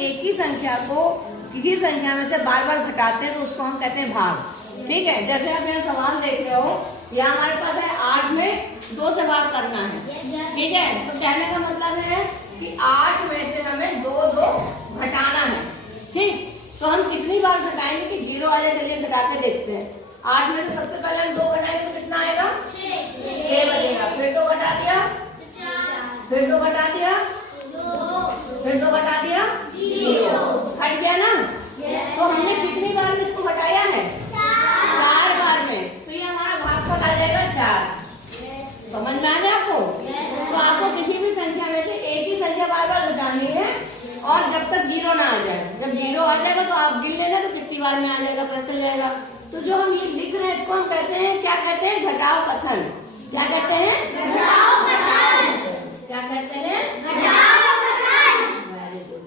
एक ही संख्या को किसी संख्या में से बार बार घटाते हैं तो उसको हम कहते हैं भाग। ठीक है, जैसे आप यहाँ सवाल देख रहे हो, यहाँ हमारे पास है 8 में 2 से भाग करना है। ठीक है, तो कहने का मतलब है कि 8 में से हमें 2 घटाना है। ठीक, तो हम कितनी बार घटाएंगे कि 0 आ जाए? चलिए घटा के देखते हैं। 8 में से सबसे पहले हम 2 घटाएंगे तो कितना आएगा? 6 बचेगा। फिर 2 घटा दिया, फिर 2 घटा दिया, फिर 2 घटा दिया, 0 हट गया ना। तो हमने कितनी बार में इसको घटाया है? 4 बार में। तो ये हमारा भागफल आ जाएगा 4। समझ में आ गया आपको? तो आपको किसी भी संख्या में से एक ही संख्या बार बार घटानी है और जब तक 0 ना आ जाए। जब 0 आ जाएगा तो आप गिन लेना, तो कितनी बार में आ जाएगा पता चल जाएगा। तो जो हम ये लिख रहे हैं इसको हम कहते हैं, क्या कहते हैं? घटाव कथन। क्या कहते हैं? घटाव कथन। क्या कहते हैं? घटाव कथन। Very good.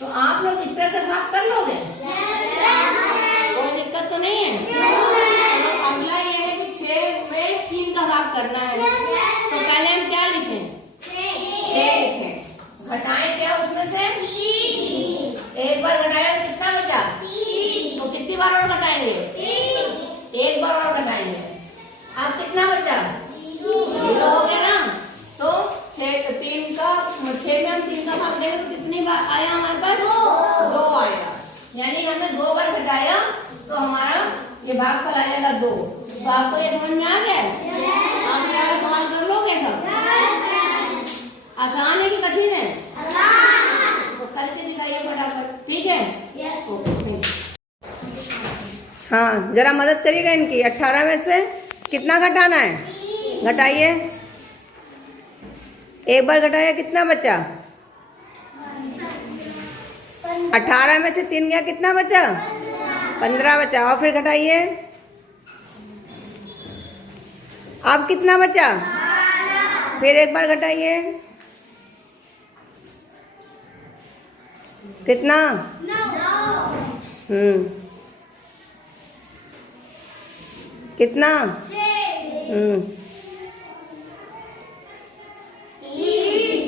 तो आप लोग इस तरह से भाग कर लोगे? कोई दिक्कत तो नहीं है? तो अगला ये है कि 6 में 3 का भाग करना है। तो पहले हम क्या लिखें? 6 लिखें। घटाएं क्या उसमें से? 3। एक बार घटाया तो कितना बचा? 3। तो कितनी बार और घटाएंगे? 3। एक बार और घटाएंगे। अब कितना बचा? 0 हो गया ना। तो 6 में हम 3 का भाग देंगे तो कितनी बार आया हमारे पास? 2 आया। यानी हमने 2 बार घटाया तो हमारा ये भागफल आ जाएगा 2। तो आपको ये समझ में आ गया? आप ये वाला सवाल कर लोगे सब? आसान है कि कठिन है? तो करके दिखाइए फटाफट। ठीक है? Okay, thank you. हाँ, जरा मदद करिएगा इनकी। 18 में से कितना घटाना है? घटाइए। एक बार घटाया, कितना बचा? 18 में से 3 गया, कितना बचा? 15 बचा। और फिर घटाइए। अब कितना बचा? फिर एक बार घटाइए। कितना? 9। कितना? 6।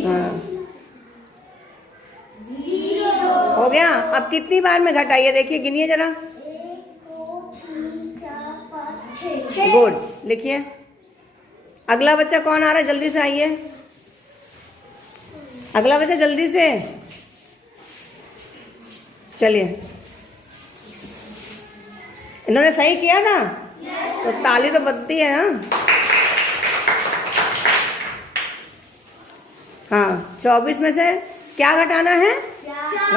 हाँ, हो गया। अब कितनी बार में घटाइए, देखिए, गिनिए जरा। 1 2 3 4 5 6। गुड, लिखिए। अगला बच्चा कौन आ रहा है? जल्दी से आइए। अगला बच्चा जल्दी से चलिए। इन्होंने सही किया ना? तो ताली तो बजती है ना। हाँ, 24 में से क्या घटाना है?